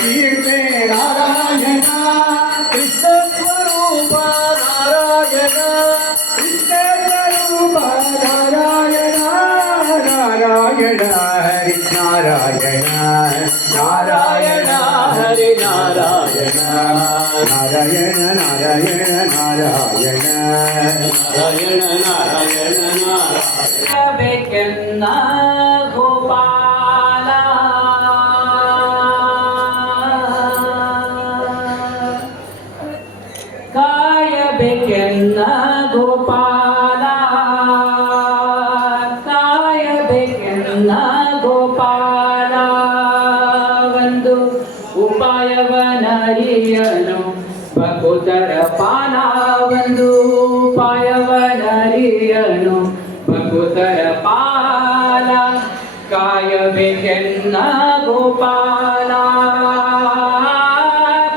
ಕೀರ್ತೆ ನಾರಾಯಣ ಕೃಷ್ಣ ಸ್ವರೂಪ ನಾರಾಯಣ ಕೃಷ್ಣ ಸ್ವರೂಪ ನಾರಾಯಣ ನಾರಾಯಣ ಹರಿ ನಾರಾಯಣ ನಾರಾಯಣ ಹರಿ ನಾರಾಯಣ ನಾರಾಯಣ ನಾರಾಯಣ ನಾರಾಯಣ ನಾರಾಯಣ ನಾರಾಯಣ ನಾರಾಯಣ ಬೇಕೆನ್ನ ಗೋಪಾಲ ಕಾಯಬೇಕೆನ್ನ ಗೋಪಾಲ ಕಾಯಬೇಕೆನ್ನ ಗೋಪಾಲ ಒಂದು ಉಪಾಯವನರಿಯನು ಭಕುತರ ಪಾಲ ಒಂದು ಉಪಾಯವನರಿಯನು ಭಕುತರ ಪಾಲ ಕಾಯಬೇಕೆನ್ನ ಗೋಪಾಲ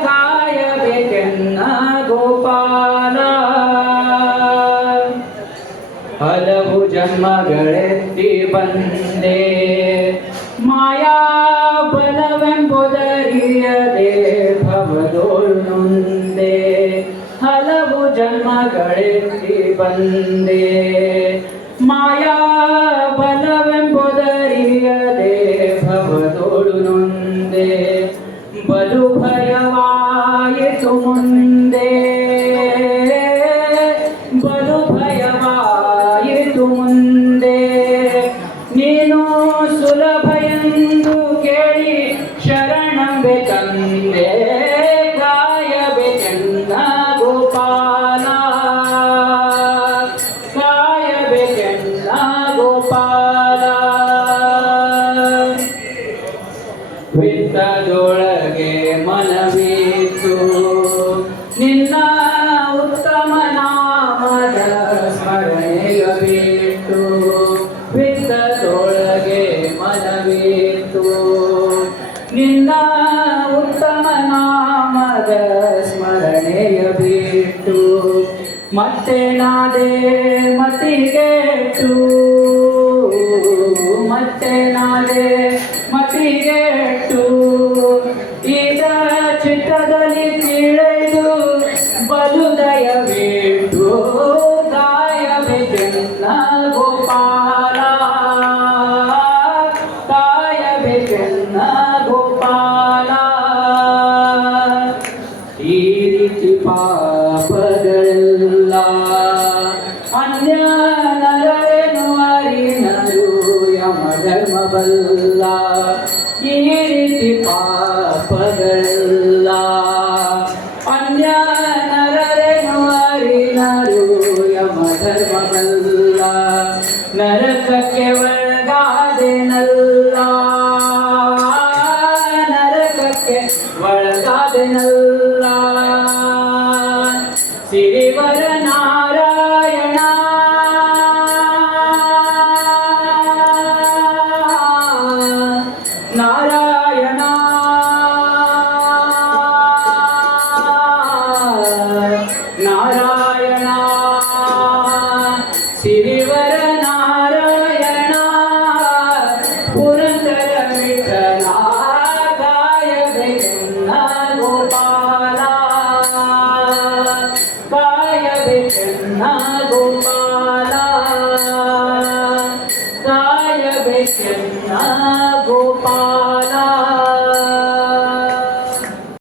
ಕಾಯಬೇಕೆನ್ನ ಗೋಪಾಲ ಹಲವು ಜನ್ಮಗಳೆತ್ತಿ ಬಂದೆ ಮಾಯಾ ಬಲವೆಂಬುದರಿಯದೆ ಭವದೋಳ್ನುಂದೆ ಹಲವು ಜನ್ಮಗಳೆತ್ತಿ ಬಂದೆ ಮಾಯಾ ಬಲವೆಂಬುದರಿಯದೆ ಭವದೋಳ್ನುಂದೆ ಬಲು ಭಯವಾಯಿತು ಮುಂದೆ ಬಲು ಭಯವಾಯಿತು ಮುಂದೆ ನೀನು ಸುಲಭ ಎಂದು ಕೇಳಿ ಶರಣಂಬೆ ತಂದೆ ಕಾಯಬೇಕೆನ್ನ ಗೋಪಾಲ ಕಾಯಬೇಕೆನ್ನ ಗೋಪಾಲ ವಿತ್ತದೊಳಗೆ ಮನವಿತ್ತು ನಿನ್ನ ಉತ್ತಮ ನಾಮದ ಸ್ಮರಣೆಯ ಬಿಟ್ಟು ವಿತ್ತದೊಳಗೆ ಮನವಿತ್ತು ನಿನ್ನ ಉತ್ತಮ ನಾಮದ ಸ್ಮರಣೆಯ ಬಿಟ್ಟು ಮತ್ತೆ ನಾದೇ ಮತಿಗೆಟ್ಟು ಮತ್ತೆ ನಾದೇ ಮತಿಗೆಟ್ಟು ಈಗ ಚಿತ್ತದಲ್ಲಿ ತಿಳಿದು ಬಲು ದಯವಿಟ್ಟು ಕಾಯಬೇಕೆನ್ನ ಗೋಪಾಲ ಕಾಯಬೇಕೆನ್ನ ಗೋಪಾಲ ಈ ರೀತಿ ಪಾಪಗಳೆಲ್ಲ ಅನ್ಯ ನರರೇನು ಅರಿನರು ಯಮಧರ್ಮವಲ್ಲ ಈ ರೀತಿ ಪಾಪಗಳೆಲ್ಲ ಅನ್ಯ ನರರೇನು ಅರಿನರು ಯಮಧರ್ಮವಲ್ಲ ನರಕಕ್ಕೆ ಒಳಗಾದೆನಲ್ಲ ನರಕಕ್ಕೆ ಒಳಗಾದೆನಲ್ಲ